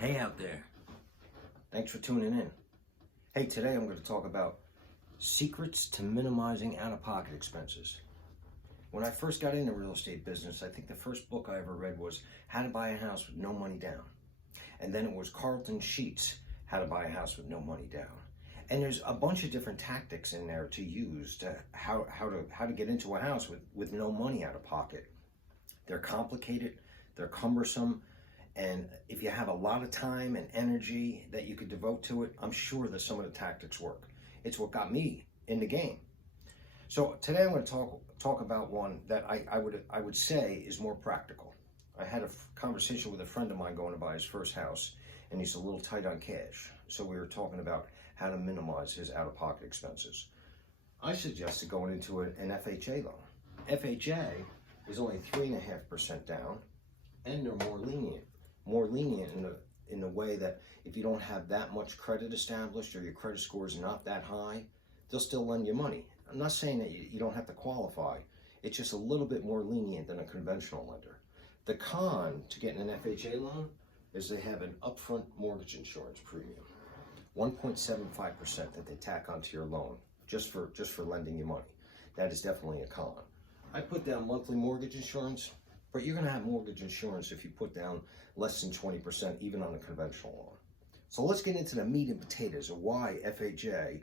Hey out there. Thanks for tuning in. Hey, today I'm going to talk about secrets to minimizing out-of-pocket expenses. When I first got into real estate business, I think the first book I ever read was How to Buy a House with No Money Down. And then it was Carlton Sheets, How to Buy a House with No Money Down. And there's a bunch of different tactics in there to use to how to get into a house with no money out of pocket. They're complicated, they're cumbersome, and if you have a lot of time and energy that you could devote to it, I'm sure that some of the tactics work. It's what got me in the game. So today I'm going to talk about one that I would say is more practical. I had a conversation with a friend of mine going to buy his first house, and he's a little tight on cash. So we were talking about how to minimize his out-of-pocket expenses. I suggested going into an FHA loan. FHA is only 3.5% down, and they're more lenient. More lenient in the way that if you don't have that much credit established or your credit score is not that high, they'll still lend you money. I'm not saying that you don't have to qualify. It's just a little bit more lenient than a conventional lender. The con to getting an FHA loan is they have an upfront mortgage insurance premium, 1.75% that they tack onto your loan just for lending you money. That is definitely a con. I put down monthly mortgage insurance, but you're going to have mortgage insurance if you put down less than 20%, even on a conventional loan. So let's get into the meat and potatoes of why FHA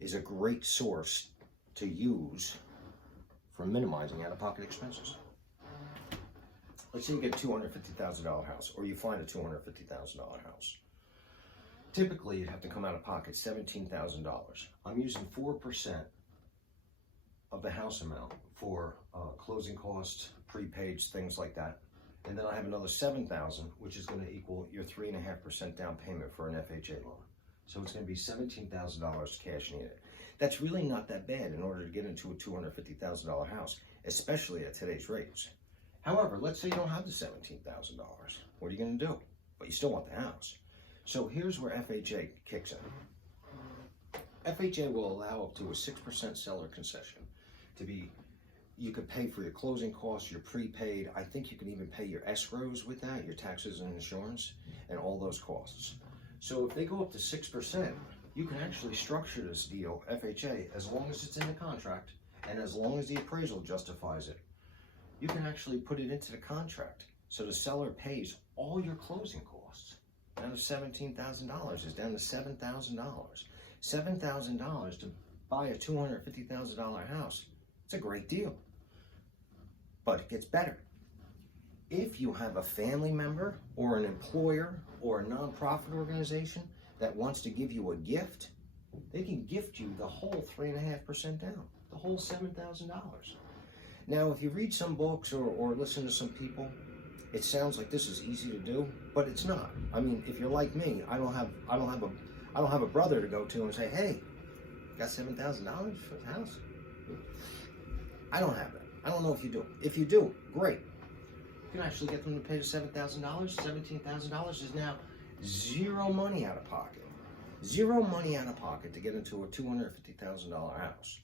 is a great source to use for minimizing out-of-pocket expenses. Let's say you get a $250,000 house, or you find a $250,000 house. Typically, you'd have to come out of pocket $17,000. I'm using 4% of the house amount for closing costs, prepaids, things like that. And then I have another $7,000, which is going to equal your 3.5% down payment for an FHA loan. So it's going to be $17,000 cash needed. That's really not that bad in order to get into a $250,000 house, especially at today's rates. However, let's say you don't have the $17,000. What are you going to do? But you still want the house. So here's where FHA kicks in. FHA will allow up to a 6% seller concession to be. You could pay for your closing costs, your prepaid. I think you can even pay your escrows with that, your taxes and insurance, and all those costs. So if they go up to 6%, you can actually structure this deal, FHA, as long as it's in the contract and as long as the appraisal justifies it. You can actually put it into the contract so the seller pays all your closing costs. Out of $17,000 is down to $7,000. $7,000 to buy a $250,000 house. It's a great deal. But it gets better. If you have a family member or an employer or a nonprofit organization that wants to give you a gift, they can gift you the whole 3.5% down, the whole $7,000. Now, if you read some books or listen to some people, it sounds like this is easy to do, but it's not. I mean, if you're like me, I don't have a brother to go to and say, "Hey, got $7,000 for the house?" I don't have that. I don't know if you do. If you do, great. You can actually get them to pay the $7,000. $17,000 is now zero money out of pocket. Zero money out of pocket to get into a $250,000 house.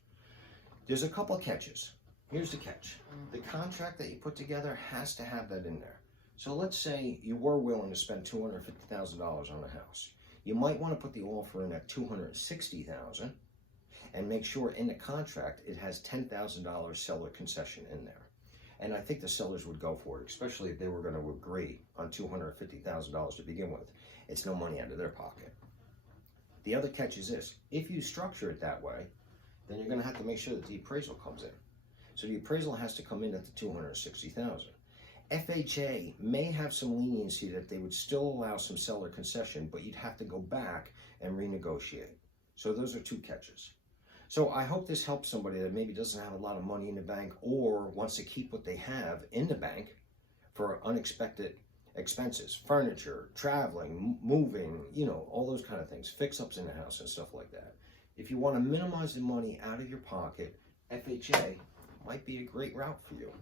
There's a couple of catches. Here's the catch. The contract that you put together has to have that in there. So let's say you were willing to spend $250,000 on a house. You might want to put the offer in at $260,000. And make sure in the contract it has $10,000 seller concession in there. And I think the sellers would go for it, especially if they were going to agree on $250,000 to begin with. It's no money out of their pocket. The other catch is this. If you structure it that way, then you're going to have to make sure that the appraisal comes in. So the appraisal has to come in at the $260,000. FHA may have some leniency that they would still allow some seller concession, but you'd have to go back and renegotiate. So those are two catches. So I hope this helps somebody that maybe doesn't have a lot of money in the bank or wants to keep what they have in the bank for unexpected expenses, furniture, traveling, moving, all those kind of things, fix-ups in the house and stuff like that. If you want to minimize the money out of your pocket, FHA might be a great route for you.